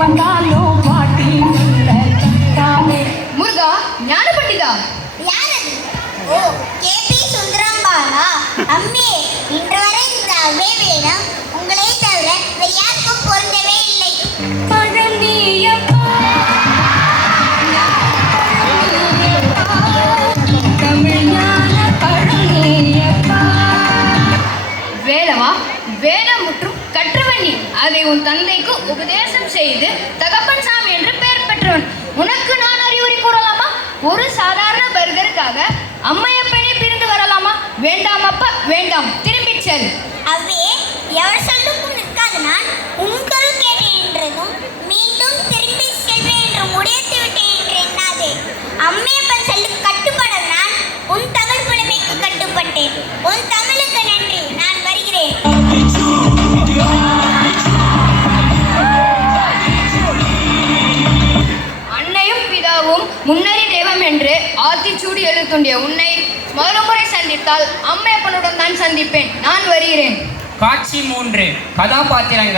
வந்தாலும் பாட்டி முருகா ஞான பண்டிதா யாரது? ஓ, கேபி சுந்தரம்பாலா. அம்மே, இன்று வரை இந்த அவ்வே வேடம் உங்களே தவிர வேறு யாருக்கும் பொருந்தவே இல்லை. வேலவா வேடம் முற்றும் கற்றவன் நீ. அதை உன் தந்தைக்கு உபதேசம் செய்து தகப்பன் சாமி என்று பெயர் பெற்றவன். உனக்கு நான் அறிவுரை கூறலாமா? ஒரு சாதாரண பர்கருக்காக அம்மையப்பனே பிரிந்து வரலாமா? வேண்டாம் அப்பா வேண்டாம், திரும்பிச் செல். அவ்வே, எவர் சொல்லுக்கும் நிற்காது நான் உங்கள் கேட்டேன் என்றதும் மீண்டும் திரும்பி செல்வேன் என்று முடித்து விட்டேன் என்று எண்ணாதே. அம்மையப்பன் சொல்லுக்கு கட்டுப்பட நான் உன் தமிழ் புலமைக்கு கட்டுப்பட்டேன். உன் தமிழுக்கு நன்றி. நான் வருகிறேன். அன்னையும் பிதாவும் முன்னறி தெய்வம் என்று ஆத்திச்சூடி எழுத்துண்டிய உன்னை மறுமுறை சந்தித்தால் அம்மையப்பனுடன் தான் சந்திப்பேன். நான் வருகிறேன். காட்சி 3 கதாபாத்திரங்கள்.